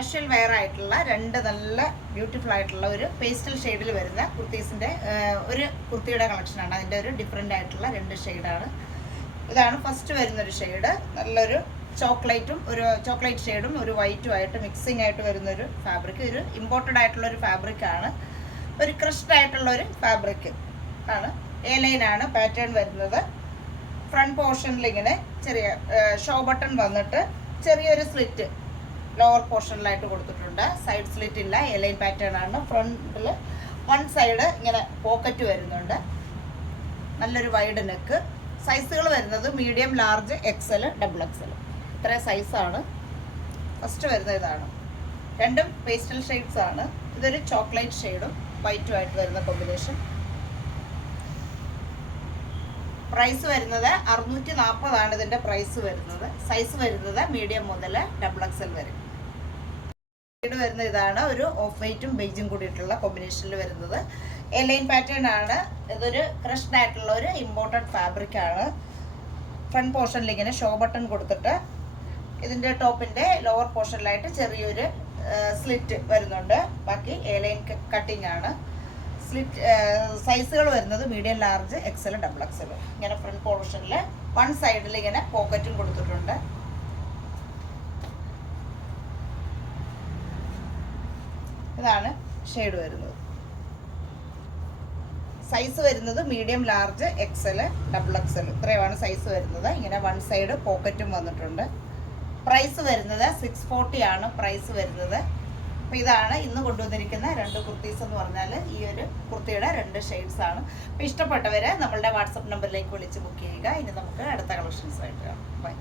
Casual wear ആയിട്ടുള്ള രണ്ട് നല്ല ബ്യൂട്ടിഫുൾ ആയിട്ടുള്ള ഒരു പേസ്റ്റൽ ഷെയ്ഡിൽ വരുന്ന കുർത്തീസിൻ്റെ ഒരു കുർത്തിയുടെ കളക്ഷനാണ്. അതിൻ്റെ ഒരു ഡിഫറെൻ്റ് ആയിട്ടുള്ള രണ്ട് ഷെയ്ഡാണ്. ഇതാണ് ഫസ്റ്റ് വരുന്നൊരു ഷെയ്ഡ്. നല്ലൊരു ചോക്ലേറ്റ് ഷെയ്ഡും ഒരു വൈറ്റും ആയിട്ട് മിക്സിംഗ് ആയിട്ട് വരുന്നൊരു ഫാബ്രിക്. ഒരു ഇമ്പോർട്ടഡ് ആയിട്ടുള്ളൊരു ഫാബ്രിക്കാണ്. ഒരു ക്രഷ്ഡ് ആയിട്ടുള്ളൊരു ഫാബ്രിക് ആണ്. എ ലൈനാണ് പാറ്റേൺ വരുന്നത്. ഫ്രണ്ട് പോർഷനിൽ ഇങ്ങനെ ചെറിയ ഷോ ബട്ടൺ വന്നിട്ട് ചെറിയൊരു സ്ലിറ്റ് ലോവർ പോർഷനിലായിട്ട് കൊടുത്തിട്ടുണ്ട്. സൈഡ് സ്ലിറ്റ് ഇല്ല, എ ലൈൻ പാറ്റേൺ ആണ്. ഫ്രണ്ടിൽ വൺ സൈഡ് ഇങ്ങനെ പോക്കറ്റ് വരുന്നുണ്ട്. നല്ലൊരു വൈഡ് നെക്ക്. സൈസുകൾ വരുന്നത് medium, large, XL, double XL. ഇത്രയും സൈസാണ്. ഫസ്റ്റ് വരുന്നത് ഇതാണ്. രണ്ടും പേസ്റ്റൽ ഷെയ്ഡ്സ് ആണ്. ഇതൊരു ചോക്ലേറ്റ് ഷെയ്ഡും വൈറ്റും ആയിട്ട് വരുന്ന കോമ്പിനേഷൻ. പ്രൈസ് വരുന്നത് 640 ഇതിൻ്റെ പ്രൈസ് വരുന്നത്. സൈസ് വരുന്നത് മീഡിയം മുതൽ ഡബിൾ എക്സൽ വരെ. ഷെയ്ഡ് വരുന്നത് ഇതാണ്. ഒരു ഓഫ് വൈറ്റും ബേജും കൂടിയിട്ടുള്ള കോമ്പിനേഷനിൽ വരുന്നത്. എ ലൈൻ പാറ്റേൺ ആണ്. ഇതൊരു ക്രഷ്ഡ് ആയിട്ടുള്ള ഒരു ഇമ്പോർട്ടഡ് ഫാബ്രിക് ആണ്. ഫ്രണ്ട് പോർഷനിൽ ഇങ്ങനെ ഷോ ബട്ടൺ കൊടുത്തിട്ട് ഇതിൻ്റെ ടോപ്പിൻ്റെ ലോവർ പോർഷനിലായിട്ട് ചെറിയൊരു സ്ലിറ്റ് വരുന്നുണ്ട്. ബാക്കി എ ലൈൻ കട്ടിങ് ആണ്. സ്ലിറ്റ് സൈസുകൾ വരുന്നത് medium, large, XL, double XL. ഇങ്ങനെ ഫ്രണ്ട് പോർഷനിൽ വൺ സൈഡിൽ ഇങ്ങനെ പോക്കറ്റും കൊടുത്തിട്ടുണ്ട്. ഇതാണ് ഷെയ്ഡ് വരുന്നത്. സൈസ് വരുന്നത് medium, large, XL, double XL. ഇത്രയുമാണ് സൈസ് വരുന്നത്. ഇങ്ങനെ വൺ സൈഡ് പോക്കറ്റും വന്നിട്ടുണ്ട്. പ്രൈസ് വരുന്നത് 640 ആണ് പ്രൈസ് വരുന്നത്. അപ്പോൾ ഇതാണ് ഇന്ന് കൊണ്ടുവന്നിരിക്കുന്ന രണ്ട് കുർത്തീസ് എന്ന് പറഞ്ഞാൽ ഈ ഒരു കുർത്തിയുടെ രണ്ട് ഷെയ്ഡ്സ് ആണ്. അപ്പോൾ ഇഷ്ടപ്പെട്ടവർ നമ്മളുടെ വാട്സപ്പ് നമ്പറിലേക്ക് വിളിച്ച് ബുക്ക് ചെയ്യുക. ഇനി നമുക്ക് അടുത്ത കളക്ഷൻസ് ആയിട്ട് കാണാം. ബൈ.